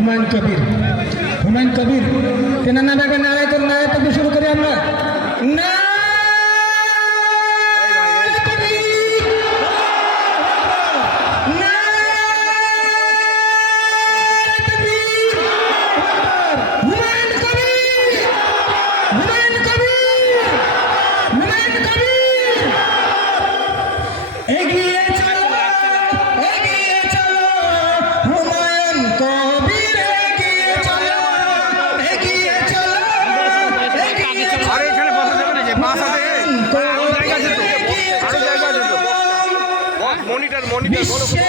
হুমায়ুন কবির। হুমায়ুন কবির তেনার নামে একবার নারায় তো শুরু করি আমরা। না মনিটর মনিটর বলো কবির